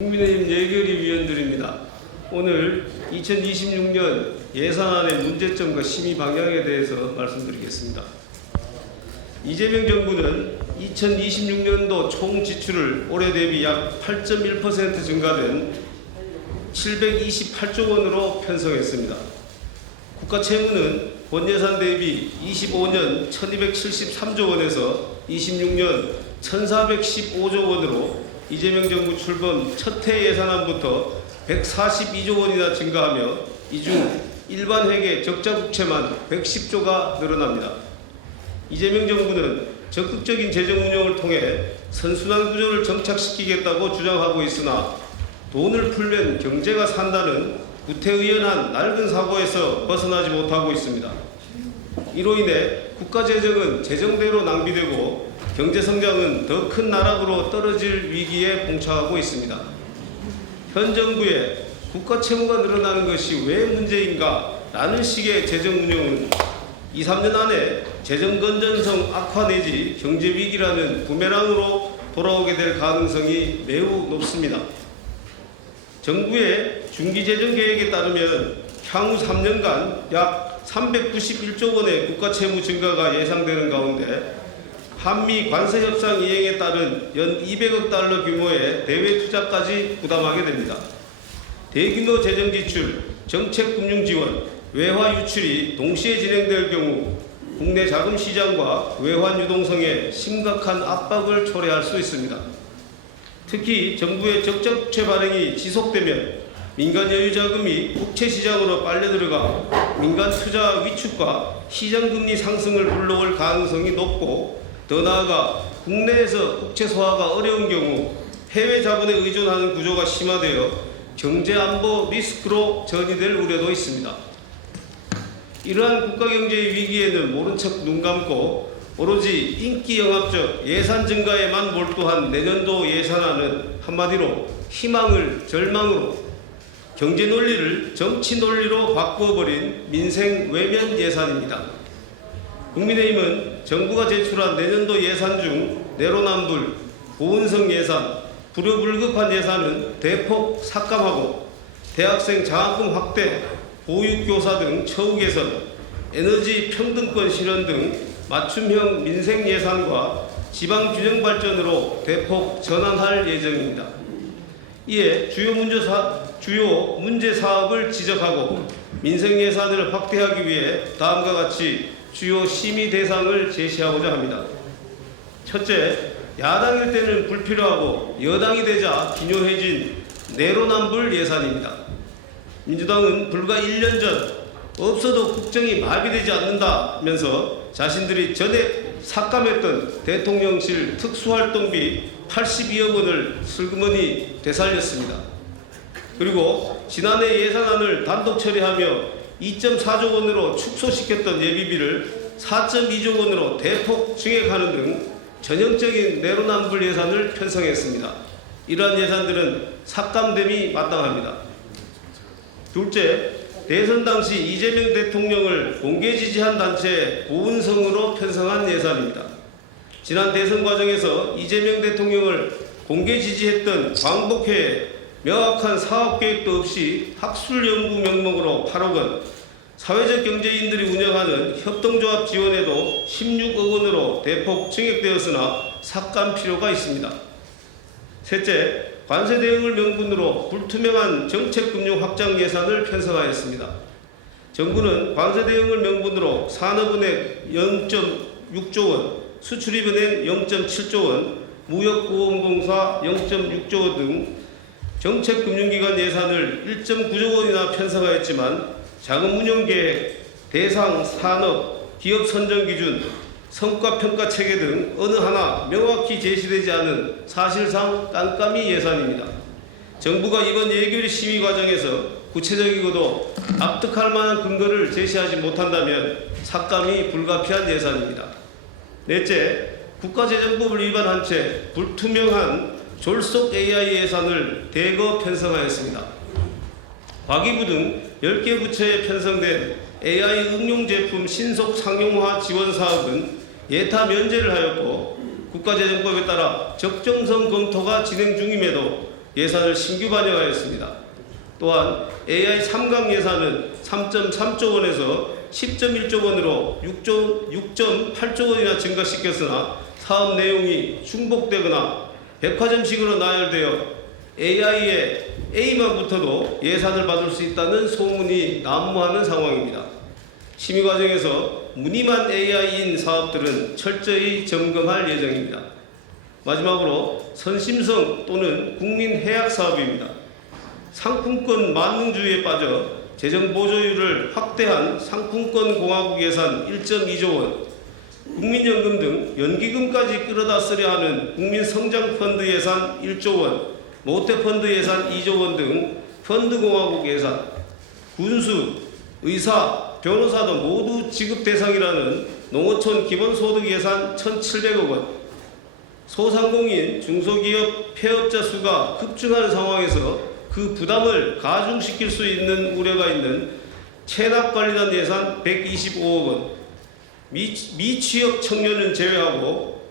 국민의힘 예결위 위원들입니다. 오늘 2026년 예산안의 문제점과 심의 방향에 대해서 말씀드리겠습니다. 이재명 정부는 2026년도 총 지출을 올해 대비 약 8.1% 증가된 728조 원으로 편성했습니다. 국가 채무는 본 예산 대비 25년 1273조 원에서 26년 1415조 원으로 이재명 정부 출범 첫 해 예산안부터 142조 원이나 증가하며 이 중 일반 회계 적자 국채만 110조가 늘어납니다. 이재명 정부는 적극적인 재정 운영을 통해 선순환 구조를 정착시키겠다고 주장하고 있으나 돈을 풀면 경제가 산다는 구태의연한 낡은 사고에서 벗어나지 못하고 있습니다. 이로 인해 국가 재정은 재정대로 낭비되고 경제 성장은 더 큰 나락으로 떨어질 위기에 봉착하고 있습니다. 현 정부의 국가 채무가 늘어나는 것이 왜 문제인가 라는 식의 재정 운영은 2, 3년 안에 재정 건전성 악화 내지 경제 위기라는 부메랑으로 돌아오게 될 가능성이 매우 높습니다. 정부의 중기재정 계획에 따르면 향후 3년간 약 391조 원의 국가 채무 증가가 예상되는 가운데 한미 관세 협상 이행에 따른 연 200억 달러 규모의 대외 투자까지 부담하게 됩니다. 대규모 재정 지출, 정책 금융 지원, 외화 유출이 동시에 진행될 경우 국내 자금 시장과 외환 유동성에 심각한 압박을 초래할 수 있습니다. 특히 정부의 적자 국채 발행이 지속되면 민간 여유 자금이 국채 시장으로 빨려 들어가 민간 투자 위축과 시장 금리 상승을 불러올 가능성이 높고, 더 나아가 국내에서 국채 소화가 어려운 경우 해외 자본에 의존하는 구조가 심화되어 경제 안보 리스크로 전이될 우려도 있습니다. 이러한 국가 경제의 위기에는 모른 척 눈 감고 오로지 인기 영합적 예산 증가에만 몰두한 내년도 예산안은 한마디로 희망을 절망으로, 경제 논리를 정치 논리로 바꾸어버린 민생 외면 예산입니다. 국민의힘은 정부가 제출한 내년도 예산 중 내로남불, 보은성 예산, 불효불급한 예산은 대폭 삭감하고 대학생 장학금 확대, 보육교사 등 처우 개선, 에너지 평등권 실현 등 맞춤형 민생 예산과 지방균형 발전으로 대폭 전환할 예정입니다. 이에 주요 문제 사업을 지적하고 민생 예산을 확대하기 위해 다음과 같이 주요 심의 대상을 제시하고자 합니다. 첫째, 야당일 때는 불필요하고 여당이 되자 기묘해진 내로남불 예산입니다. 민주당은 불과 1년 전 없어도 국정이 마비되지 않는다면서 자신들이 전에 삭감했던 대통령실 특수활동비 82억 원을 슬그머니 되살렸습니다. 그리고 지난해 예산안을 단독 처리하며 2.4조 원으로 축소시켰던 예비비를 4.2조 원으로 대폭 증액하는 등 전형적인 내로남불 예산을 편성했습니다. 이러한 예산들은 삭감됨이 마땅합니다. 둘째, 대선 당시 이재명 대통령을 공개 지지한 단체 보은성으로 편성한 예산입니다. 지난 대선 과정에서 이재명 대통령을 공개 지지했던 광복회에 명확한 사업 계획도 없이 학술연구 명목으로 8억 원, 사회적 경제인들이 운영하는 협동조합 지원에도 16억 원으로 대폭 증액되었으나 삭감 필요가 있습니다. 셋째, 관세 대응을 명분으로 불투명한 정책금융 확장 예산을 편성하였습니다. 정부는 관세 대응을 명분으로 산업은행 0.6조 원, 수출입은행 0.7조 원, 무역보험공사 0.6조 원 등 정책금융기관 예산을 1.9조 원이나 편성하였지만 자금운용계획, 대상 산업, 기업 선정기준, 성과평가체계 등 어느 하나 명확히 제시되지 않은 사실상 깜깜이 예산입니다. 정부가 이번 예결위 심의 과정에서 구체적이고도 납득할 만한 근거를 제시하지 못한다면 삭감이 불가피한 예산입니다. 넷째, 국가재정법을 위반한 채 불투명한 졸속 AI 예산을 대거 편성하였습니다. 과기부 등 10개 부처에 편성된 AI 응용 제품 신속 상용화 지원 사업은 예타 면제를 하였고 국가재정법에 따라 적정성 검토가 진행 중임에도 예산을 신규 반영하였습니다. 또한 AI 3강 예산은 3.3조 원에서 10.1조 원으로 6.8조 원이나 증가시켰으나 사업 내용이 중복되거나 백화점식으로 나열되어 AI에 A만 붙어도 예산을 받을 수 있다는 소문이 난무하는 상황입니다. 심의 과정에서 무늬만 AI인 사업들은 철저히 점검할 예정입니다. 마지막으로 선심성 또는 국민해약 사업입니다. 상품권 만능주의에 빠져 재정 보조율을 확대한 상품권 공화국 예산 1.2조 원, 국민연금 등 연기금까지 끌어다 쓰려 하는 국민성장펀드 예산 1조 원, 모태펀드 예산 2조 원 등 펀드공화국 예산, 군수, 의사, 변호사도 모두 지급 대상이라는 농어촌 기본소득 예산 1,700억 원, 소상공인, 중소기업, 폐업자 수가 급증하는 상황에서 그 부담을 가중시킬 수 있는 우려가 있는 체납관리단 예산 125억 원, 미취업 청년은 제외하고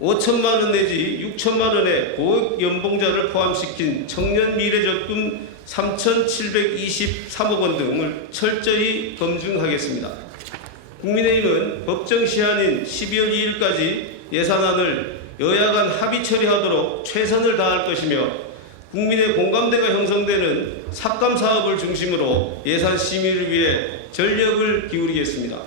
5천만 원 내지 6천만 원의 고액 연봉자를 포함시킨 청년 미래적금 3,723억 원 등을 철저히 검증하겠습니다. 국민의힘은 법정 시한인 12월 2일까지 예산안을 여야 간 합의 처리하도록 최선을 다할 것이며 국민의 공감대가 형성되는 삭감 사업을 중심으로 예산 심의를 위해 전력을 기울이겠습니다.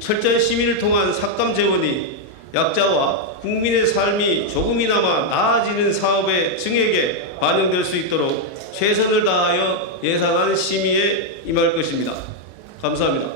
철저한 심의를 통한 삭감 재원이 약자와 국민의 삶이 조금이나마 나아지는 사업의 증액에 반영될 수 있도록 최선을 다하여 예산안 심의에 임할 것입니다. 감사합니다.